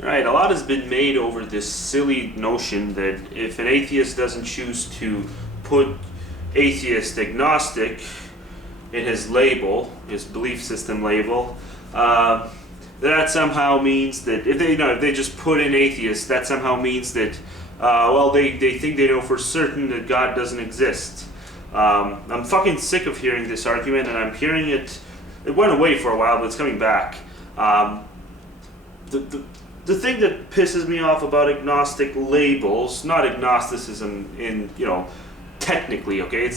Right, a lot has been made over this silly notion that if an atheist doesn't choose to put atheist agnostic in his label, his belief system label, that somehow means that if they just put in atheist, that somehow means that they think they know for certain that God doesn't exist. I'm fucking sick of hearing this argument, and I'm hearing it. It went away for a while, but it's coming back. The thing that pisses me off about agnostic labels, not agnosticism in, technically, okay?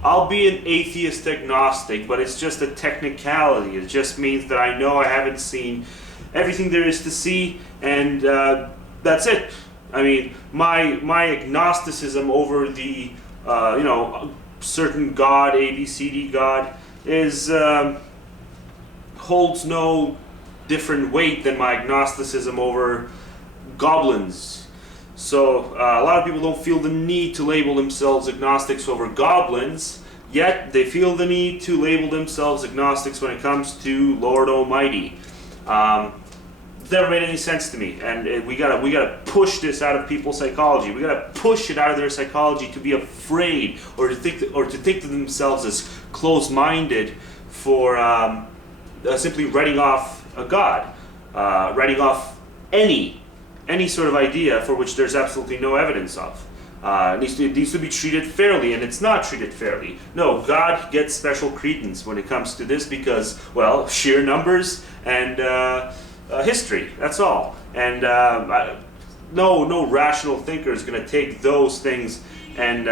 I'll be an atheist agnostic, but it's just a technicality. It just means that I know I haven't seen everything there is to see, and that's it. I mean, my agnosticism over the certain God, ABCD God, is holds no different weight than my agnosticism over goblins. So a lot of people don't feel the need to label themselves agnostics over goblins, yet they feel the need to label themselves agnostics when it comes to Lord Almighty. It's never made any sense to me, and we gotta push this out of people's psychology. We gotta push it out of their psychology to be afraid, or to think to themselves as closed-minded for simply writing off a God, writing off any sort of idea for which there's absolutely no evidence of. It needs to be treated fairly, and it's not treated fairly. No, God gets special credence when it comes to this because, well, sheer numbers and history, that's all. And no rational thinker is going to take those things and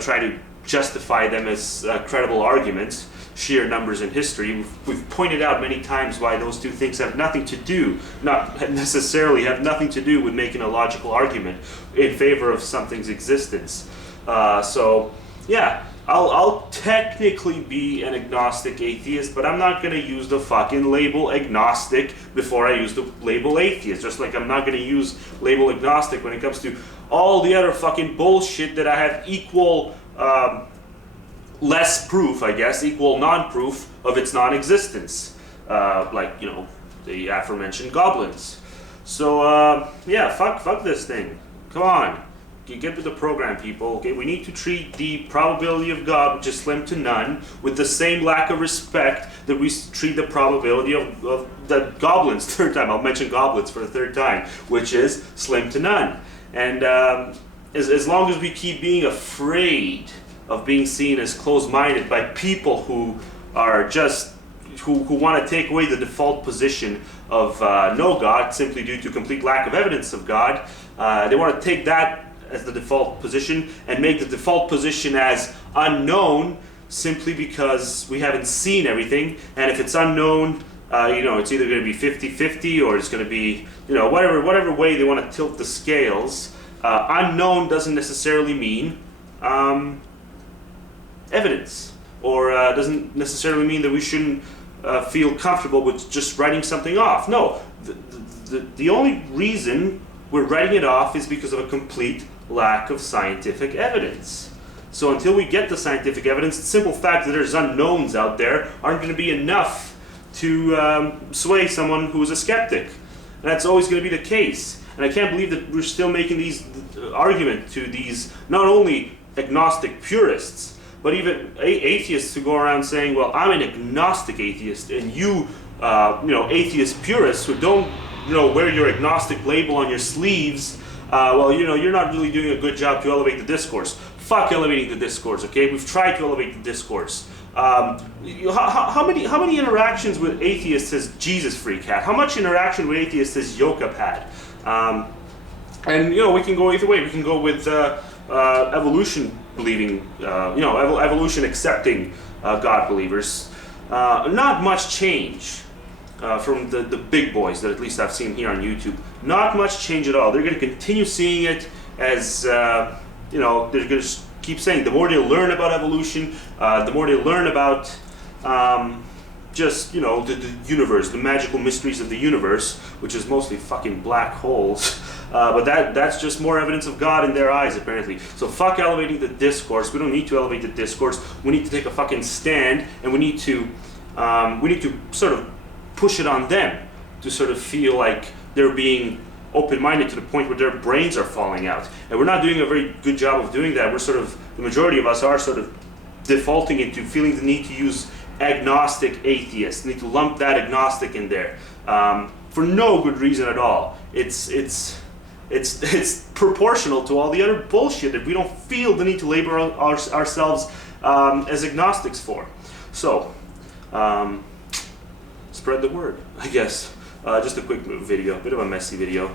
try to justify them as credible arguments. Sheer numbers and history. We've pointed out many times why those two things have nothing to do, not necessarily have nothing to do with making a logical argument in favor of something's existence. So yeah, I'll technically be an agnostic atheist, but I'm not going to use the fucking label agnostic before I use the label atheist. Just like I'm not going to use label agnostic when it comes to all the other fucking bullshit that I have equal less proof, I guess, equal non-proof of its non-existence, like the aforementioned goblins. So yeah, fuck this thing. Come on, get with the program, people. Okay, we need to treat the probability of God, which is slim to none, with the same lack of respect that we treat the probability of the goblins. Third time, I'll mention goblins for the third time, which is slim to none. And as long as we keep being afraid of being seen as closed-minded by people who are just who want to take away the default position of no God simply due to complete lack of evidence of God. They want to take that as the default position and make the default position as unknown simply because we haven't seen everything. And if it's unknown, it's either going to be 50-50 or it's going to be whatever way they want to tilt the scales. Unknown doesn't necessarily mean evidence, or doesn't necessarily mean that we shouldn't feel comfortable with just writing something off. No, the only reason we're writing it off is because of a complete lack of scientific evidence. So until we get the scientific evidence, the simple fact that there's unknowns out there aren't going to be enough to sway someone who's a skeptic. And that's always going to be the case. And I can't believe that we're still making these argument to these not only agnostic purists, but even atheists who go around saying, well, I'm an agnostic atheist, and you atheist purists who don't wear your agnostic label on your sleeves, you're not really doing a good job to elevate the discourse. Fuck elevating the discourse, okay? We've tried to elevate the discourse. How many interactions with atheists has Jesus Freak had? How much interaction with atheists has Yokap had? And we can go either way. We can go with evolution believing, evolution accepting God believers. Not much change from the big boys that at least I've seen here on YouTube. Not much change at all. They're going to continue seeing it as, they're going to just keep saying the more they learn about evolution, the more they learn about the universe, the magical mysteries of the universe, which is mostly fucking black holes. But that's just more evidence of God in their eyes, apparently. So fuck elevating the discourse. We don't need to elevate the discourse. We need to take a fucking stand, and we need to sort of push it on them. to sort of feel like they're being open-minded to the point where their brains are falling out. And we're not doing a very good job of doing that. We're sort of, the majority of us are sort of defaulting into feeling the need to use agnostic atheist, need to lump that agnostic in there for no good reason at all. It's proportional to all the other bullshit that we don't feel the need to label ourselves as agnostics for. So, spread the word, I guess. Just a quick video, a bit of a messy video.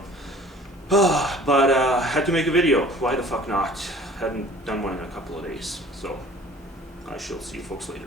But had to make a video. Why the fuck not? Hadn't done one in a couple of days. So, I shall see you folks later.